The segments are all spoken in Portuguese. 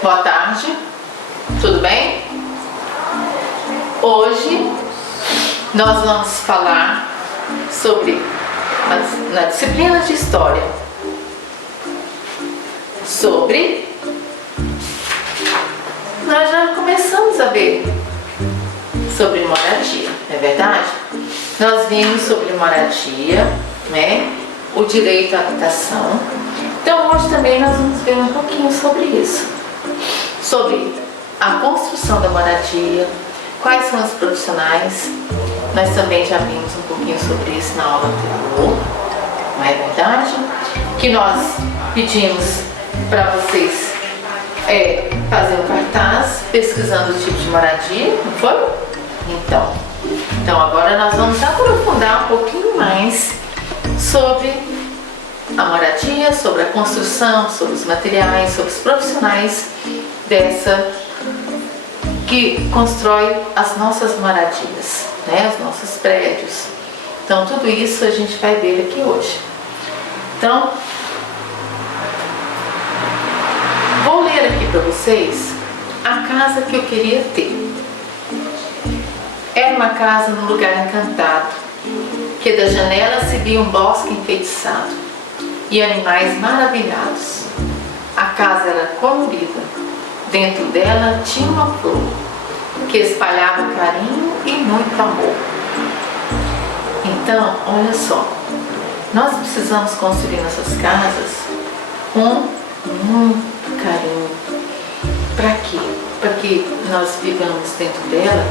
Boa tarde, tudo bem? Hoje nós vamos falar sobre, na disciplina de História, nós já começamos a ver sobre moradia, não é verdade? Nós vimos sobre moradia, né? O direito à habitação. Então hoje também nós vamos ver um pouquinho sobre isso, sobre a construção da moradia, quais são os profissionais. Nós também já vimos um pouquinho sobre isso na aula anterior, não é verdade? Que nós pedimos para vocês fazer um cartaz pesquisando o tipo de moradia, não foi? Então agora nós vamos aprofundar um pouquinho mais sobre a moradia, sobre a construção, sobre os materiais, sobre os profissionais que constrói as nossas moradias, né? Os nossos prédios. Então tudo isso a gente vai ver aqui hoje. Então, vou ler aqui para vocês a casa que eu queria ter. Era uma casa num lugar encantado, que da janela se via um bosque enfeitiçado e animais maravilhados. A casa era colorida, dentro dela tinha uma flor que espalhava carinho e muito amor. Então, olha só, nós precisamos construir nossas casas com muito carinho. Para quê? Para que nós vivamos dentro dela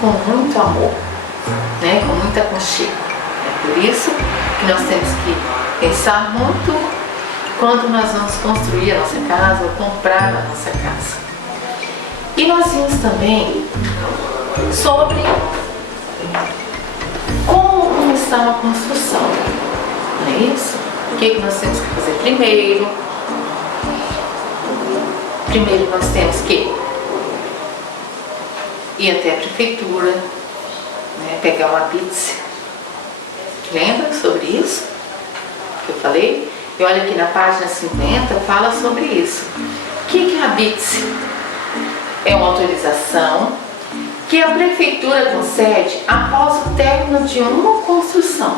com muito amor, né? Com muito aconchego. É por isso que nós temos que pensar muito quando nós vamos construir a nossa casa ou comprar a nossa casa. E nós vimos também sobre como começar uma construção, não é isso? O que nós temos que fazer primeiro? Primeiro nós temos que ir até a prefeitura, né, pegar uma BITS. Lembra sobre isso que eu falei? E olha aqui na página 50, fala sobre isso. O que é a BITS? É uma autorização que a prefeitura concede após o término de uma construção,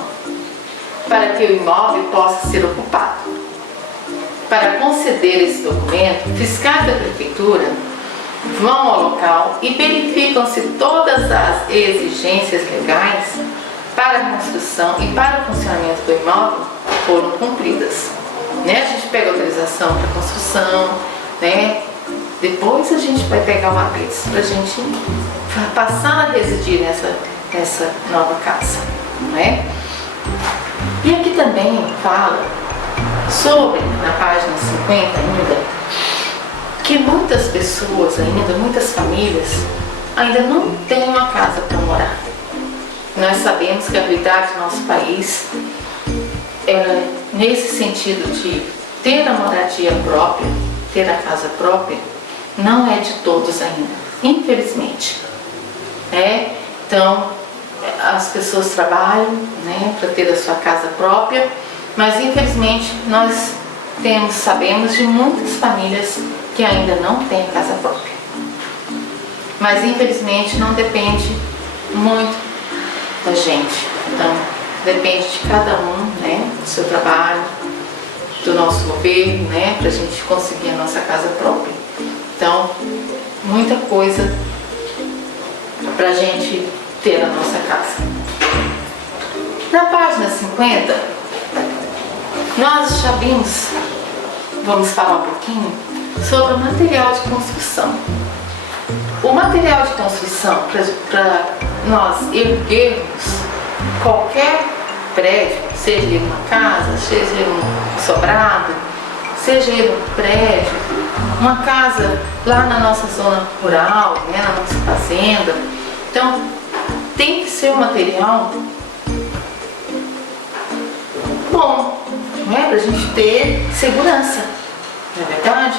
para que o imóvel possa ser ocupado. Para conceder esse documento, fiscais da prefeitura vão ao local e verificam se todas as exigências legais para a construção e para o funcionamento do imóvel foram cumpridas. Né? A gente pega a autorização para a construção, né? Depois a gente vai pegar uma BITS para a gente passar a residir nessa nova casa. Não é? E aqui também fala sobre, na página 50 ainda, que muitas pessoas ainda, muitas famílias, ainda não têm uma casa para morar. Nós sabemos que a realidade do nosso país, nesse sentido de ter a moradia própria, ter a casa própria, não é de todos ainda, infelizmente. Então, as pessoas trabalham, né, para ter a sua casa própria, mas infelizmente nós sabemos de muitas famílias que ainda não têm casa própria. Mas infelizmente não depende muito da gente. Então depende de cada um, né, do seu trabalho, do nosso governo, né, para a gente conseguir a nossa casa própria. Então, muita coisa para a gente ter a nossa casa. Na página 50, nós já vamos falar um pouquinho sobre o material de construção. O material de construção, para nós erguermos qualquer prédio, seja ele uma casa, seja ele um sobrado, seja ele um prédio, uma casa lá na nossa zona rural, né, na nossa fazenda. Então, tem que ser um material bom, né, para a gente ter segurança, não é verdade?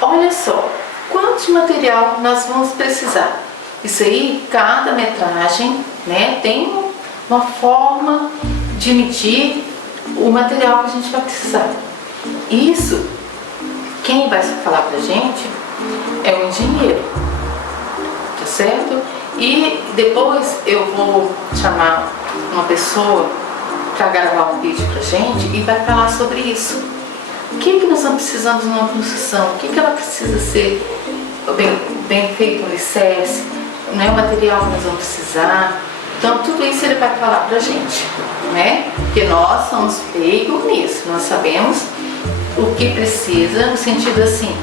Olha só, quanto de material nós vamos precisar. Isso aí, cada metragem, né, tem uma forma de medir o material que a gente vai precisar. Isso quem vai falar pra gente é o engenheiro, tá certo? E depois eu vou chamar uma pessoa para gravar um vídeo pra gente e vai falar sobre isso. O que nós não precisamos numa construção? O que ela precisa ser bem feito, um alicerce? Não é o material que nós vamos precisar. Então tudo isso ele vai falar pra gente, né? Porque nós somos leigos nisso, nós sabemos o que precisa no sentido assim,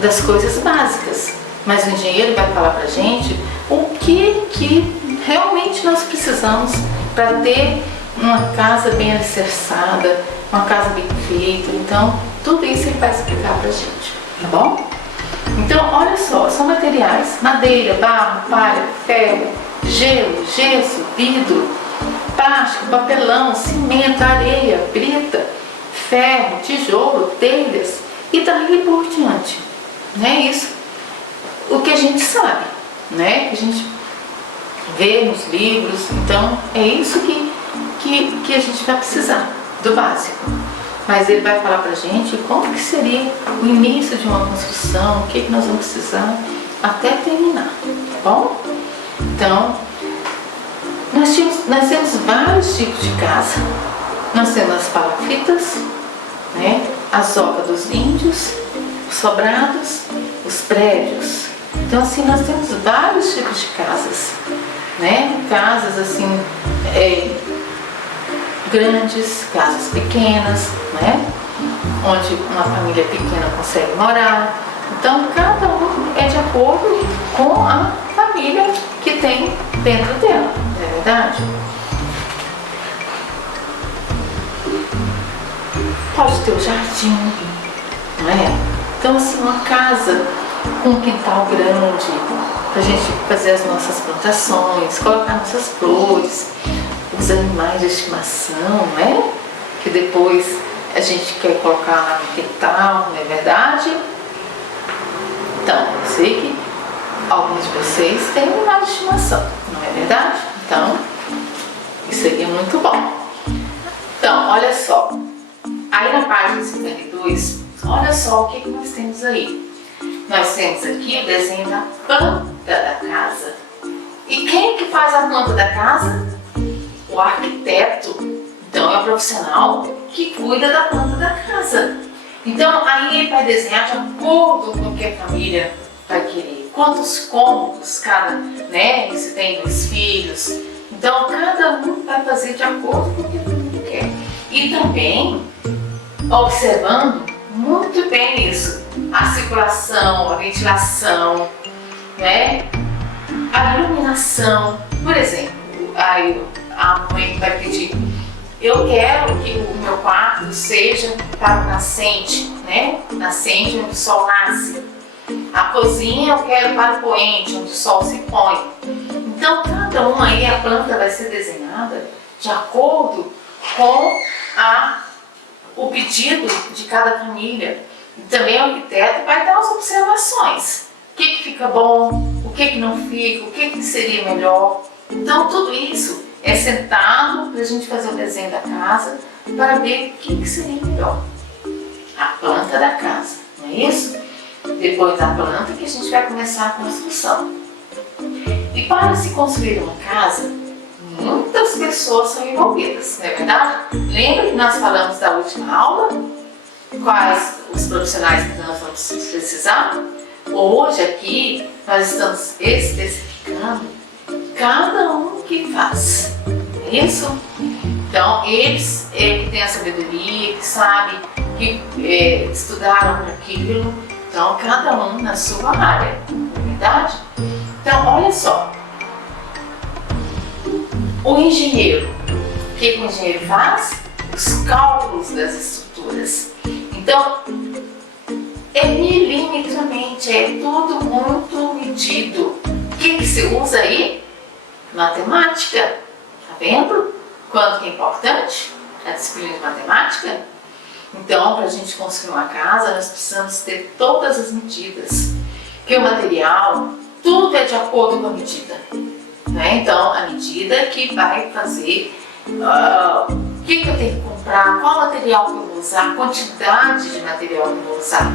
das coisas básicas. Mas o engenheiro vai falar pra gente o que realmente nós precisamos para ter uma casa bem alicerçada, uma casa bem feita. Então tudo isso ele vai explicar pra gente, tá bom? Então olha só, são materiais: madeira, barro, palha, ferro, gelo, gesso, vidro, plástico, papelão, cimento, areia, brita, ferro, tijolo, telhas e daí por diante. Né? Isso o que a gente sabe, né? Que a gente vê nos livros. Então é isso que a gente vai precisar, do básico. Mas ele vai falar pra gente como que seria o início de uma construção, o que nós vamos precisar até terminar, tá bom? Então, nós temos vários tipos de casa. Nós temos as palafitas, né? As ocas dos índios, os sobrados, os prédios. Então assim, nós temos vários tipos de casas, né? Casas assim, grandes, casas pequenas, né? Onde uma família pequena consegue morar. Então cada um é de acordo com a família que tem dentro dela, não é verdade? Pode ter o jardim, não é? Então assim, uma casa com um quintal grande, para a gente fazer as nossas plantações, colocar nossas flores, os animais de estimação, né? Que depois a gente quer colocar lá no quintal, não é verdade? Então, eu sei que alguns de vocês têm animais de estimação, não é verdade? Então, isso aqui é muito bom. Então, olha só, aí na página 52, olha só o que nós temos aí. Nós temos aqui o desenho da planta da casa. E quem é que faz a planta da casa? O arquiteto. Então é o profissional que cuida da planta da casa. Então aí ele vai desenhar de acordo com o que a família vai querer. Quantos cômodos cada, né? Se tem 2 filhos. Então cada um vai fazer de acordo com o que a família quer. E também observando muito bem isso. A circulação, a ventilação, né? A iluminação. Por exemplo, aí a mãe vai pedir: eu quero que o meu quarto seja para o nascente, né? Nascente onde o sol nasce. A cozinha eu quero para o poente, onde o sol se põe. Então cada um aí, a planta vai ser desenhada de acordo com o pedido de cada família. E também o arquiteto vai dar as observações. O que fica bom, o que não fica, o que seria melhor. Então tudo isso é sentado para a gente fazer o desenho da casa para ver o que seria melhor. A planta da casa, não é isso? Depois da planta que a gente vai começar a construção. E para se construir uma casa, muitas pessoas são envolvidas, não é verdade? Lembra que nós falamos da última aula? Quais os profissionais que nós vamos precisar? Hoje aqui nós estamos especificando cada um que faz, é isso? Então eles que têm a sabedoria, que sabem, que estudaram para aquilo, então cada um na sua área, não é verdade? Então olha só, o engenheiro, o que o engenheiro faz? Os cálculos das estruturas. Então, é milimetramente, é tudo muito medido. O que se usa aí? Matemática. Tá vendo? Quanto que é importante a disciplina de matemática? Então, para a gente construir uma casa, nós precisamos ter todas as medidas. Porque o material, tudo é de acordo com a medida. Né? Então, a medida que vai fazer o que eu tenho que comprar, qual material que eu vou usar, a quantidade de material que eu vou usar.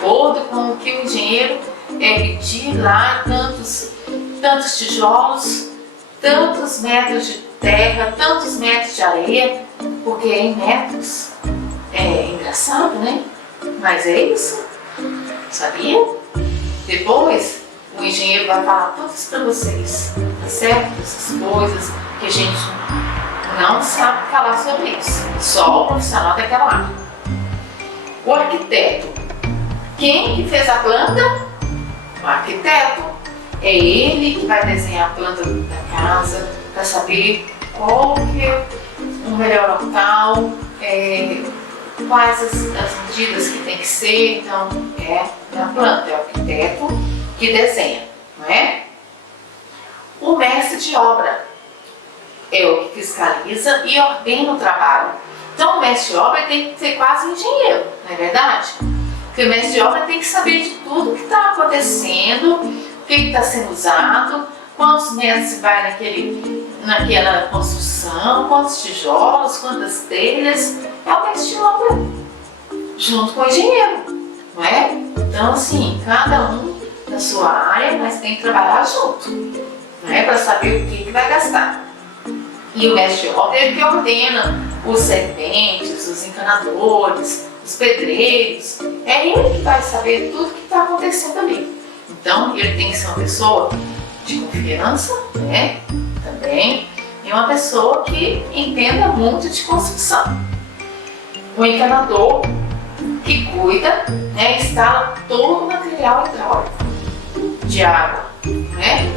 acordo com o que o engenheiro pedir lá, tantos tijolos, tantos metros de terra, tantos metros de areia, porque é em metros. É engraçado, né? Mas é isso. Sabia? Depois, o engenheiro vai falar tudo isso para vocês, tá certo? Essas coisas que a gente não sabe falar sobre isso. Só o profissional daquela área. O arquiteto. Quem que fez a planta? O arquiteto. É ele que vai desenhar a planta da casa para saber qual que é o melhor local, quais as medidas que tem que ser. Então, é na planta, é o arquiteto que desenha, não é? O mestre de obra é o que fiscaliza e ordena o trabalho. Então, o mestre de obra tem que ser quase engenheiro, não é verdade? Porque o mestre de obra tem que saber de tudo que está acontecendo, o que está sendo usado, quantos metros vai naquela construção, quantos tijolos, quantas telhas. É o mestre de obra, junto com o engenheiro, não é? Então, assim, cada um na sua área, mas tem que trabalhar junto, não é? Para saber o que vai gastar. E o mestre de obra é ele que ordena os serventes, os encanadores, os pedreiros. É ele que vai saber tudo que está acontecendo ali. Então, ele tem que ser uma pessoa de confiança, né? Também. E uma pessoa que entenda muito de construção. O encanador que cuida, né? Instala todo o material hidráulico de água, né?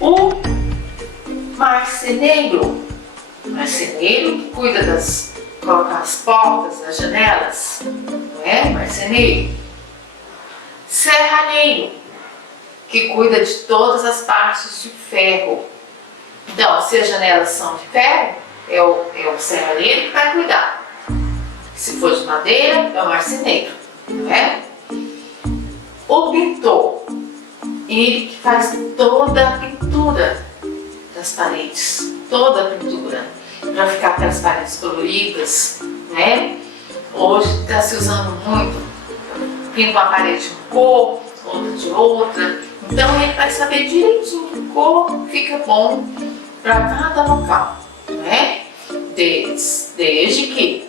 O marceneiro que cuida colocar as portas, as janelas, não é? Marceneiro. Serralheiro, que cuida de todas as partes de ferro. Então, se as janelas são de ferro, é o serralheiro que vai cuidar. Se for de madeira, é o marceneiro, não é? O pintor, ele que faz toda a pintura das paredes, toda a pintura, para ficar aquelas paredes coloridas, né? Hoje está se usando muito, pinta uma parede de uma cor, outra de outra. Então ele vai saber direitinho que cor fica bom para cada local, né? Desde que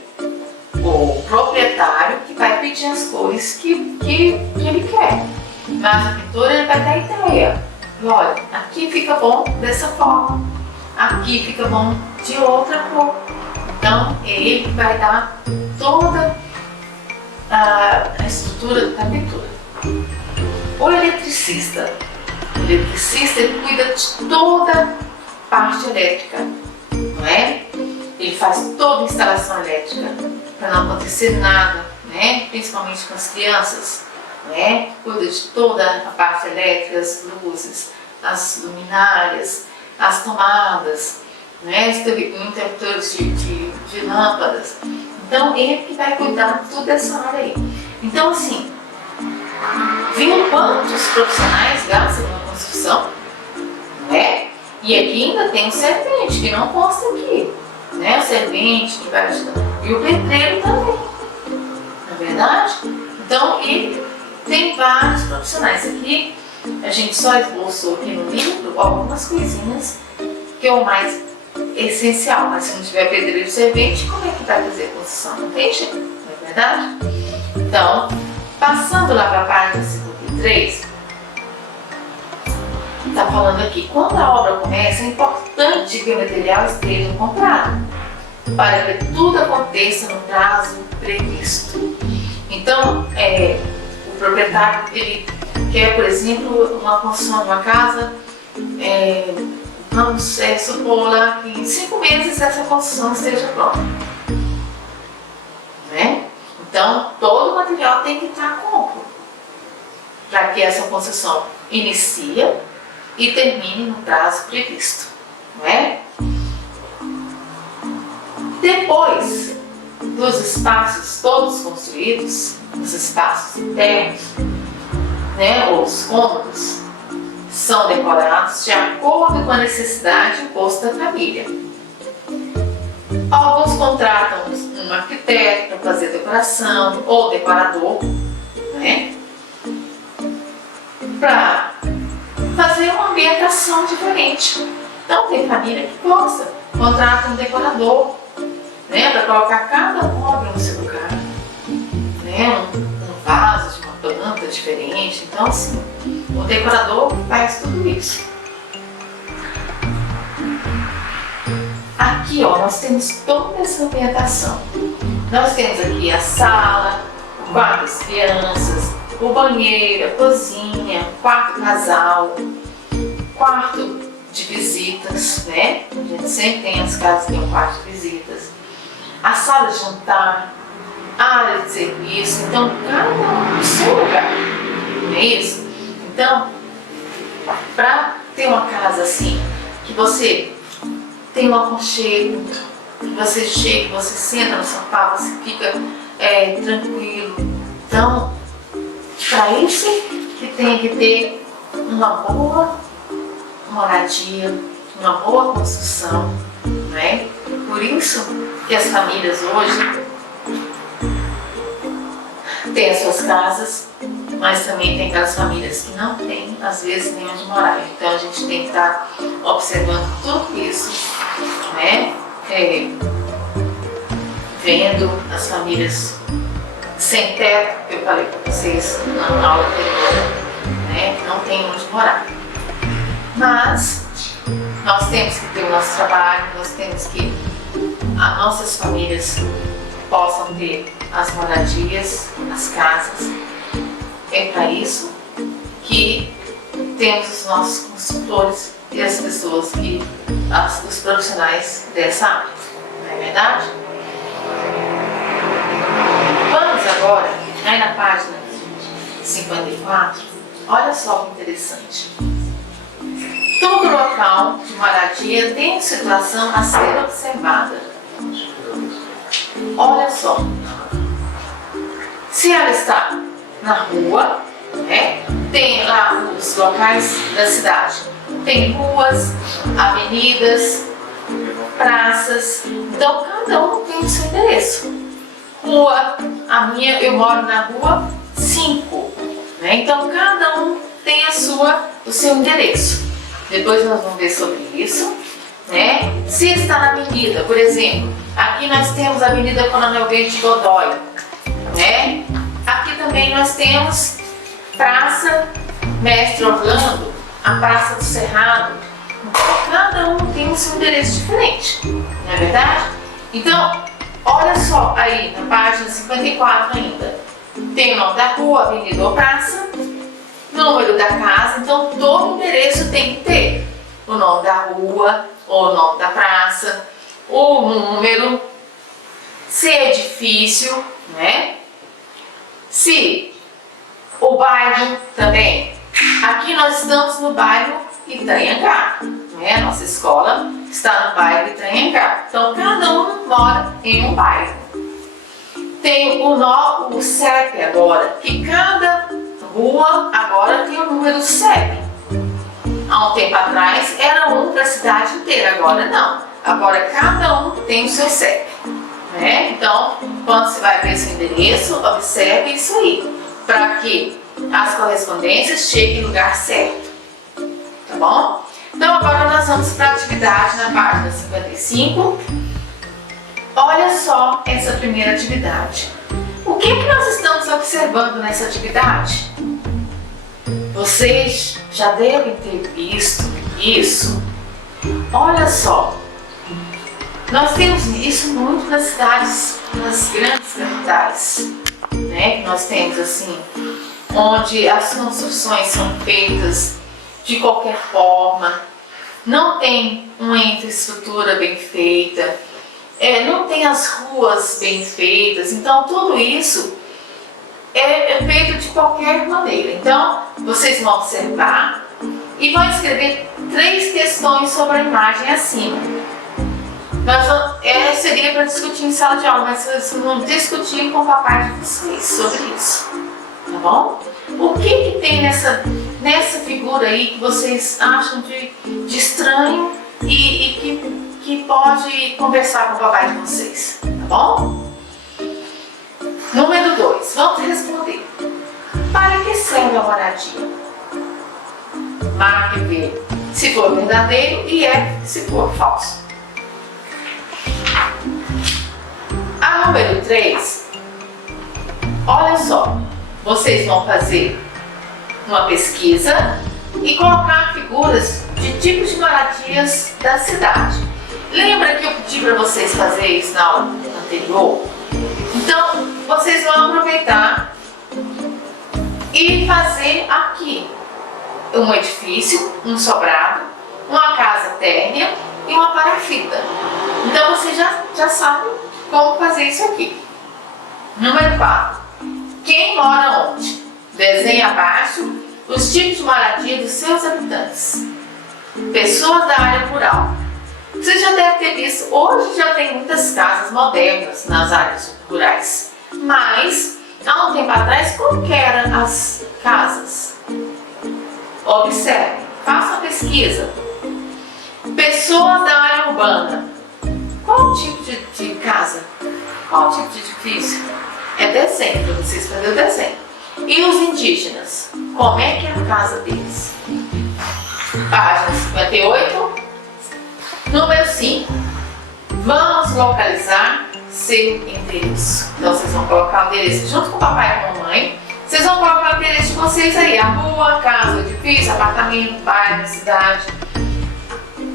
o proprietário que vai pedir as cores que ele quer. Mas o pintor ele vai dar ideia. Olha, aqui fica bom dessa forma, aqui fica bom de outra cor. Então é ele que vai dar toda a estrutura da pintura. O eletricista. O eletricista ele cuida de toda a parte elétrica, não é? Ele faz toda a instalação elétrica para não acontecer nada, né? Principalmente com as crianças, né? Cuida de toda a parte elétrica, as luzes, as luminárias, as tomadas, né? Os interruptores de lâmpadas. Então, ele que vai cuidar de toda essa área aí. Então, assim, viu quantos profissionais gastam na construção, né? E aqui ainda tem o servente, que não consta aqui, né? O servente que vai ajudar. E o pedreiro também, não é verdade? Então, ele tem vários profissionais. Aqui, a gente só esboçou aqui no livro algumas coisinhas que é o mais essencial. Mas se não tiver pedreiro e servente, como é que vai fazer a construção? Não tem jeito, não é verdade? Então, passando lá para a página 53, está falando aqui, quando a obra começa, é importante que o material esteja comprado, para que tudo aconteça no prazo previsto. Então, o proprietário ele quer, por exemplo, uma construção de uma casa, vamos supor lá que em 5 meses essa construção esteja pronta, né? Então, todo o material tem que estar compro para que essa construção inicie e termine no prazo previsto, não é? Depois dos espaços todos construídos, os espaços internos, né, os cômodos, são decorados de acordo com a necessidade imposta da família. Alguns contratam um arquiteto para fazer decoração ou decorador, né? Para fazer uma ambientação diferente. Então tem família que gosta, contrata um decorador, né? Para colocar cada móvel no seu lugar, né? Um vaso de uma planta diferente. Então assim, o decorador faz tudo isso. Aqui, ó, nós temos toda essa ambientação. Nós temos aqui a sala, o quarto das crianças, o banheiro, a cozinha, quarto casal, quarto de visitas, né? A gente sempre tem as casas que tem um quarto de visitas, a sala de jantar, a área de serviço. Então, cada um no seu lugar, não é isso? Então, para ter uma casa assim, que você tem um aconchego, que você chega, você senta no sofá, você fica tranquilo. Então, para isso que tem que ter uma boa moradia, uma boa construção, né? Por isso que as famílias hoje têm as suas casas, mas também tem aquelas famílias que não têm, às vezes, nem onde morar. Então a gente tem que estar observando tudo isso, né? Vendo as famílias sem teto, que eu falei para vocês na aula anterior, né? Que não tem onde morar. Mas nós temos que ter o nosso trabalho, nós temos que as nossas famílias possam ter as moradias, as casas. É para isso que temos os nossos consultores e as pessoas os profissionais dessa área, não é verdade? Vamos agora, aí na página 54, olha só que interessante. Todo local de moradia tem situação a ser observada. Olha só, se ela está na rua, né, tem lá os locais da cidade, tem ruas, avenidas, praças, então cada um tem o seu endereço. Rua, a minha, eu moro na rua 5, né, então cada um tem o seu endereço. Depois nós vamos ver sobre isso, né? Se está na avenida, por exemplo, aqui nós temos a Avenida Coronel Bento Godoy, né? Aqui também nós temos Praça Mestre Orlando, a Praça do Cerrado. Então, cada um tem o seu endereço diferente, não é verdade? Então, olha só aí na página 54 ainda. Tem o nome da rua, avenida ou praça, número da casa, então todo endereço tem que ter o nome da rua, ou o nome da praça, o número, se é edifício, né? Se o bairro também. Aqui nós estamos no bairro Itanhangá, né? A nossa escola está no bairro Itanhangá. Então cada um mora em um bairro. Tem o CEP agora, que cada rua agora tem o número do CEP. Há um tempo atrás era um para a cidade inteira, agora não. Agora cada um tem o seu CEP, né? Então, quando você vai ver seu endereço, observe isso aí, para que as correspondências cheguem no lugar certo, tá bom? Então agora nós vamos para a atividade na página 55. Olha só essa primeira atividade. O que nós estamos observando nessa atividade? Vocês já devem ter visto isso. Olha só, nós temos isso muito nas cidades, nas grandes capitais, né? Nós temos assim, onde as construções são feitas de qualquer forma, não tem uma infraestrutura bem feita, não tem as ruas bem feitas, então tudo isso é feito de qualquer maneira. Então, vocês vão observar e vão escrever 3 questões sobre a imagem acima. Seria para discutir em sala de aula, mas vocês vão discutir com o papai de vocês sobre isso, tá bom? O que tem nessa figura aí que vocês acham de estranho e que pode conversar com o papai de vocês, tá bom? Número 2, vamos responder. serve a moradia. Marque V se for verdadeiro e F se for falso. A número 3, olha só, vocês vão fazer uma pesquisa e colocar figuras de tipos de moradias da cidade. Lembra que eu pedi para vocês fazerem isso na aula anterior? Então, vocês vão aproveitar e fazer aqui um edifício, um sobrado, uma casa térrea e uma palafita. Então, vocês já sabem como fazer isso aqui. Número 4. Quem mora onde? Desenhe abaixo os tipos de moradia dos seus habitantes. Pessoas da área rural. Você já deve ter visto, hoje já tem muitas casas modernas nas áreas rurais. Mas, há um tempo atrás, como que eram as casas? Observe, faça uma pesquisa. Pessoas da área urbana. Qual o tipo de casa? Qual o tipo de edifício? É desenho, para vocês fazerem o desenho. E os indígenas? Como é que é a casa deles? Página 58. Número 5. Vamos localizar seu endereço. Então vocês vão colocar o endereço junto com o papai e a mamãe. Vocês vão colocar o endereço de vocês aí. A rua, casa, edifício, apartamento, bairro, cidade.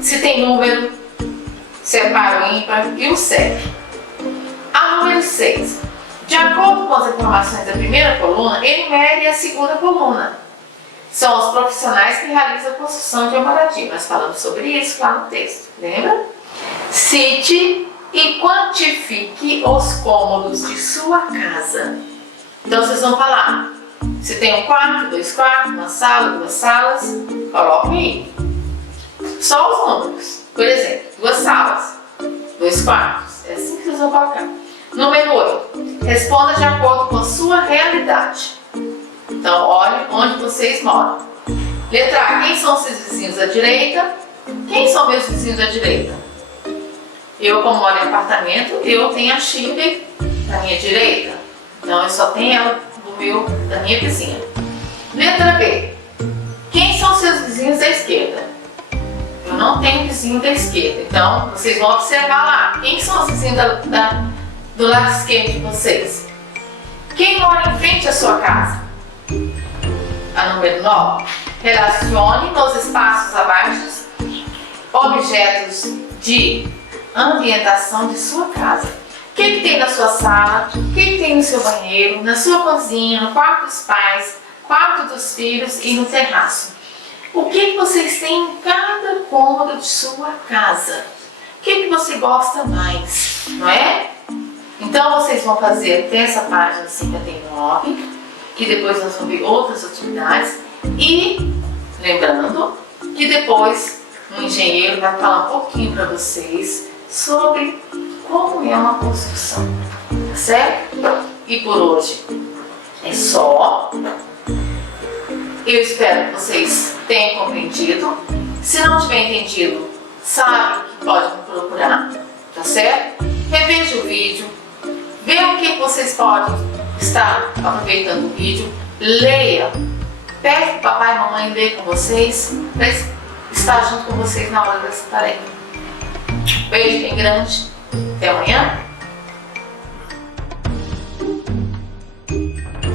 Se tem número, separa o ímpar e o CEP. A número 6. De acordo com as informações da primeira coluna, enumere a segunda coluna. São os profissionais que realizam a construção de uma moradia. Nós falamos sobre isso lá no texto, lembra? Cite e quantifique os cômodos de sua casa. Então vocês vão falar, se tem um quarto, 2 quartos, uma sala, 2 salas, coloquem aí. Só os números. Por exemplo, 2 salas, 2 quartos. É assim que vocês vão colocar. Número 8. Responda de acordo com a sua realidade. Então, olhe onde vocês moram. Letra A. Quem são seus vizinhos à direita? Quem são meus vizinhos à direita? Eu, como moro em apartamento, eu tenho a Chile na minha direita. Então, eu só tenho ela da minha vizinha. Letra B. Quem são seus vizinhos à esquerda? Eu não tenho vizinho da esquerda. Então, vocês vão observar lá. Quem são os vizinhos do lado esquerdo de vocês? Quem mora em frente à sua casa? A número 9. Relacione nos espaços abaixo objetos de ambientação de sua casa. O que tem na sua sala? O que tem no seu banheiro? Na sua cozinha? No quarto dos pais? Quarto dos filhos e no terraço? O que vocês têm em cada cômodo de sua casa? O que você gosta mais? Não é? Então vocês vão fazer até essa página 59, que depois nós vamos ver outras atividades. E lembrando que depois um engenheiro vai falar um pouquinho para vocês sobre como é uma construção, tá certo? E por hoje é só. Eu espero que vocês tenham compreendido. Se não tiver entendido, sabe que pode me procurar, tá certo? Reveja o vídeo, vê o que vocês podem estar aproveitando o vídeo, leia, pede para o papai e mamãe ler com vocês, para estar junto com vocês na hora dessa tarefa. Beijo bem grande, até amanhã.